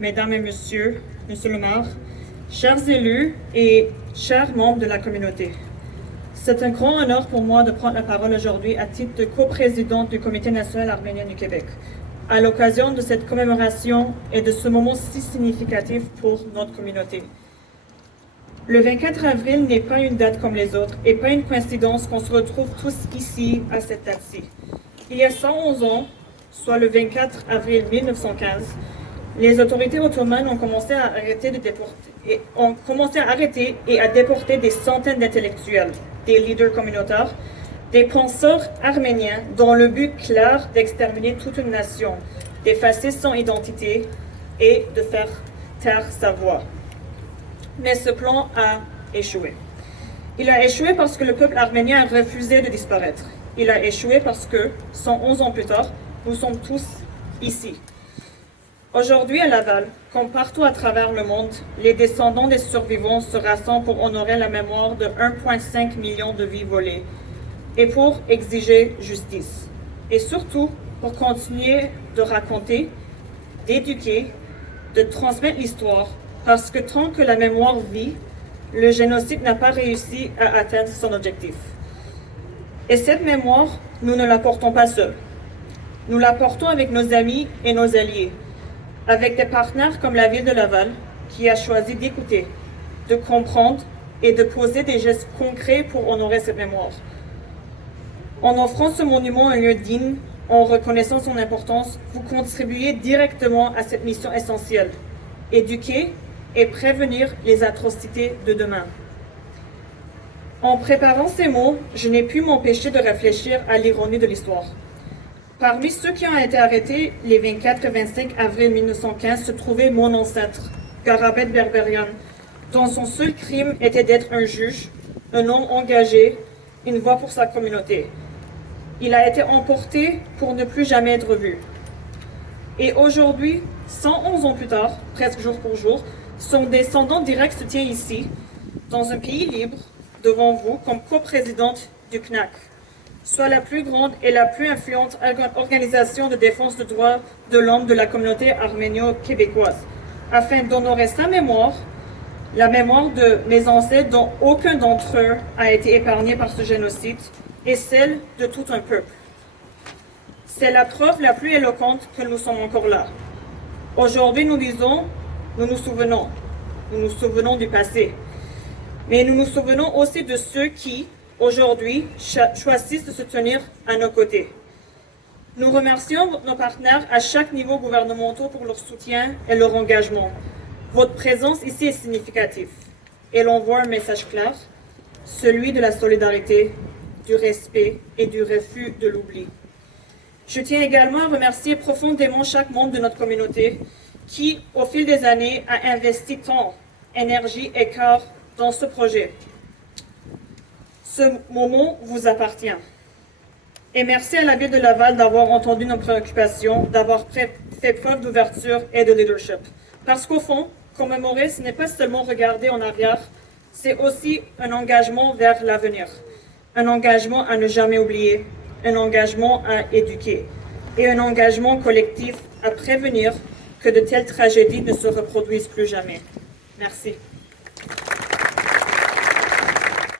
Mesdames et Messieurs, Monsieur le maire, chers élus et chers membres de la communauté, c'est un grand honneur pour moi de prendre la parole aujourd'hui à titre de coprésidente du Comité national arménien du Québec, à l'occasion de cette commémoration et de ce moment si significatif pour notre communauté. Le 24 avril n'est pas une date comme les autres et pas une coïncidence qu'on se retrouve tous ici à cette date-ci. Il y a 111 ans, soit le 24 avril 1915, les autorités ottomanes ont commencé à arrêter et à déporter des centaines d'intellectuels, des leaders communautaires, des penseurs arméniens dans le but clair d'exterminer toute une nation, d'effacer son identité et de faire taire sa voix. Mais ce plan a échoué. Il a échoué parce que le peuple arménien a refusé de disparaître. Il a échoué parce que, 111 ans plus tard, nous sommes tous ici. Aujourd'hui à Laval, comme partout à travers le monde, les descendants des survivants se rassemblent pour honorer la mémoire de 1,5 million de vies volées et pour exiger justice. Et surtout, pour continuer de raconter, d'éduquer, de transmettre l'histoire, parce que tant que la mémoire vit, le génocide n'a pas réussi à atteindre son objectif. Et cette mémoire, nous ne la portons pas seuls. Nous la portons avec nos amis et nos alliés, avec des partenaires comme la ville de Laval, qui a choisi d'écouter, de comprendre et de poser des gestes concrets pour honorer cette mémoire. En offrant ce monument un lieu digne, en reconnaissant son importance, vous contribuez directement à cette mission essentielle, éduquer et prévenir les atrocités de demain. En préparant ces mots, je n'ai pu m'empêcher de réfléchir à l'ironie de l'histoire. Parmi ceux qui ont été arrêtés les 24 et 25 avril 1915 se trouvait mon ancêtre, Garabet Berberian, dont son seul crime était d'être un juge, un homme engagé, une voix pour sa communauté. Il a été emporté pour ne plus jamais être vu. Et aujourd'hui, 111 ans plus tard, presque jour pour jour, son descendant direct se tient ici, dans un pays libre, devant vous, comme coprésidente du CNAC, soit la plus grande et la plus influente organisation de défense des droits de l'homme de la communauté arménio-québécoise, afin d'honorer sa mémoire, la mémoire de mes ancêtres dont aucun d'entre eux a été épargné par ce génocide, et celle de tout un peuple. C'est la preuve la plus éloquente que nous sommes encore là. Aujourd'hui, nous disons, nous nous souvenons du passé, mais nous nous souvenons aussi de ceux qui, aujourd'hui, choisissent de se tenir à nos côtés. Nous remercions nos partenaires à chaque niveau gouvernemental pour leur soutien et leur engagement. Votre présence ici est significative et elle envoie un message clair, celui de la solidarité, du respect et du refus de l'oubli. Je tiens également à remercier profondément chaque membre de notre communauté qui, au fil des années, a investi temps, énergie et cœur dans ce projet. Ce moment vous appartient. Et merci à la ville de Laval d'avoir entendu nos préoccupations, d'avoir fait preuve d'ouverture et de leadership. Parce qu'au fond, commémorer, ce n'est pas seulement regarder en arrière, c'est aussi un engagement vers l'avenir, un engagement à ne jamais oublier, un engagement à éduquer et un engagement collectif à prévenir que de telles tragédies ne se reproduisent plus jamais. Merci.